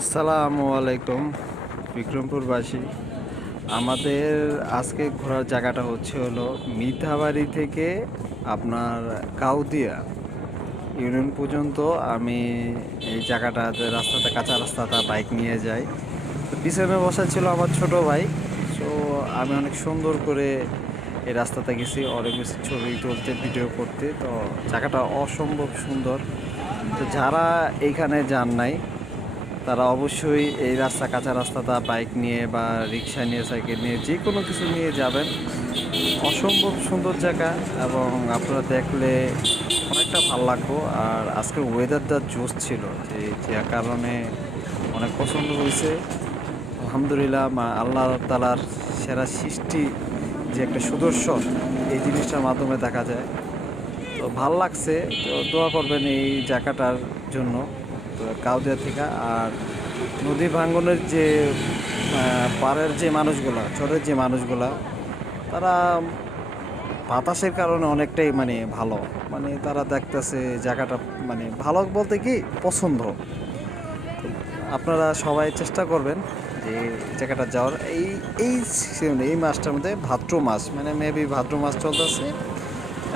আসসালামু আলাইকুম বিক্রমপুরবাসী। আমাদের আজকে ঘোরার জায়গাটা হলো মিঠাবাড়ি থেকে আপনার কাউদিয়া ইউনিয়ন পর্যন্ত। আমি এই জায়গাটাতে রাস্তাতে কাঁচা রাস্তাটা বাইক নিয়ে যাই। তো পিছনে বসা ছিল আমার ছোট ভাই। সো আমি অনেক সুন্দর করে এই রাস্তাতে গেছি, অনেক বেশি ছবি তুলতে, ভিডিও করতে। তো জায়গাটা অসম্ভব সুন্দর। তো যারা এইখানে যান নাই তারা অবশ্যই এই কাঁচা রাস্তাটা বাইক নিয়ে বা রিক্সা নিয়ে, সাইকেল নিয়ে, যে কোনো কিছু নিয়ে যাবেন। অসম্ভব সুন্দর জায়গা এবং আপনারা দেখলে অনেকটা ভালো লাগবো। আর আজকের ওয়েদারটা জোশ ছিল, যে কারণে অনেক পছন্দ হয়েছে। আলহামদুলিল্লাহ, আল্লাহ তালার সেরা সৃষ্টি যে একটা সুদর্শন, এই জিনিসটার মাধ্যমে দেখা যায়। তো ভাল লাগছে। তো দোয়া করবেন এই জায়গাটার জন্য। তো কাউদিয়া থেকে আর নদী ভাঙ্গনের যে পাড়ের যে মানুষগুলা, চরের যে মানুষগুলা, তারা বাতাসের কারণে অনেকটাই ভালো, তারা দেখতেছে জায়গাটা ভালো বলতে কি পছন্দ। আপনারা সবাই চেষ্টা করবেন যে জায়গাটা যাওয়ার। এই সিজনে, এই মাসটার মধ্যে ভাদ্র মাস, মেবি ভাদ্র মাস চলতেছে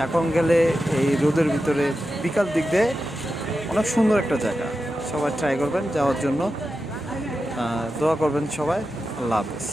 এখন। গেলে এই রোদের ভিতরে বিকাল দিক দিয়ে অনেক সুন্দর একটা জায়গা। সবাই ট্রাই করবেন যাওয়ার জন্য। দোয়া করবেন সবাই। আল্লাহ হাফেজ।